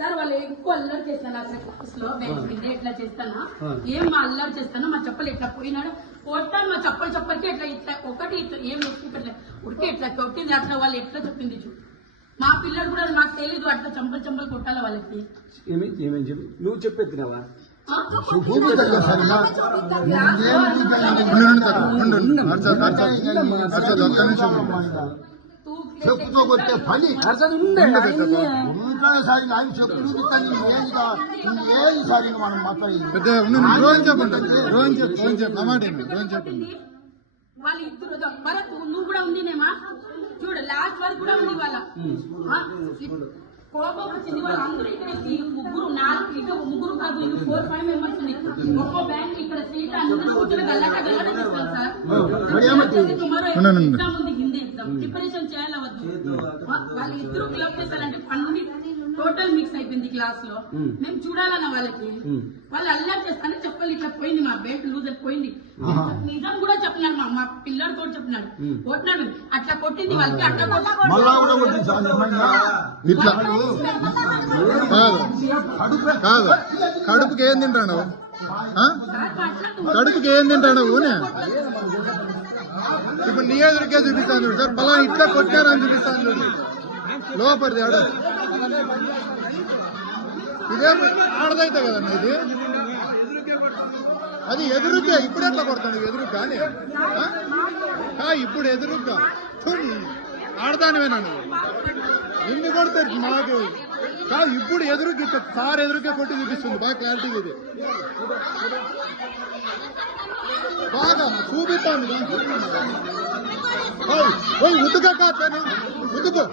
sir వాళ్ళు ఎక్కువ అల్లరి చేస్తాను అసలు క్లాస్ లో బెంచ్ ఎట్లా చేస్తానా ఏం మా అల్లరి చేస్తాను మా చెప్పలు ఎట్లా పోయినాడు కొట్టాను మా చెప్పలకి ఎట్లా ఇట్లా ఒకటి ఇట్లా ఏం నొక్కిట్లా ఉడికి ఇట్లా కొట్టింది అట్లా వాళ్ళు ఎట్లా చెప్పింది చూ మా పిల్లలు కూడా మాకు తెలీదు అట్లా చంపలు కొట్టాలి వాళ్ళకి నువ్వు చెప్పెత్తినావా చెప్పుతో కొట్టే పని ఉంటాయి సార్ ఆయన చెప్పులు ఏది సార్ మనం చెప్పండి వాళ్ళు ఇద్దరు భరత్ నువ్వు కూడా ఉందినేమా చూడు లాస్ట్ వరకు కూడా ఉంది వాళ్ళ కోపం వచ్చింది వాళ్ళు అందరూ ఇక్కడ ముగ్గురు నాలుగు ఇక ముగ్గురు కాదు ఇది 4-5 మెంబర్స్ ఉంది ఒక్కో బ్యాంక్ ఇక్కడ సీట్ అందరూ కూర్చొని గల్లట చేస్తాను సార్ ఎగ్జామ్ ఉంది హిందీ ఎగ్జామ్ ప్రిపరేషన్ చేయాలి అవద్దు వాళ్ళు ఇద్దరు క్లబ్ చేస్తారంటే అన్ని టోటల్ మిక్స్ అయిపోయింది క్లాస్ లో మేము చూడాలన్న వాళ్ళకి వాళ్ళు అల్లరి చేస్తానే చెప్పాలి ఇట్లా పోయింది మా బెల్ట్ లూజ్ అయిపోయింది నిజం కూడా చెప్పినాడు మా పిల్లడు కూడా చెప్పినాడు కొట్టినాడు అట్లా కొట్టింది వాళ్ళకి అట్లా కాదు కడుపుకి ఏం తింటాడు కడుపుకి ఏం తింటాడు ఇప్పుడు నీ ఎదురుకే చూపిస్తాను చూడు సార్ పలా ఇట్లా కొట్టారని చూపిస్తాను చూడు లోపలిది ఆడ ఇదే ఆడదైతే కదన్నా ఇది అది ఎదురుగా ఇప్పుడు ఎట్లా కొడతాడు ఎదురుగా ఇప్పుడు ఎదురుగా చూడు ఆడదానివేనా నువ్వు ఎన్ని కొడతారు మాకు కాదు ఇప్పుడు ఎదురుకి సార్ ఎదురుకే కొట్టి చూపిస్తుంది బాగా క్లారిటీ ఇది బాగా చూపిస్తాను ఉతుక కాదు ఉతుకు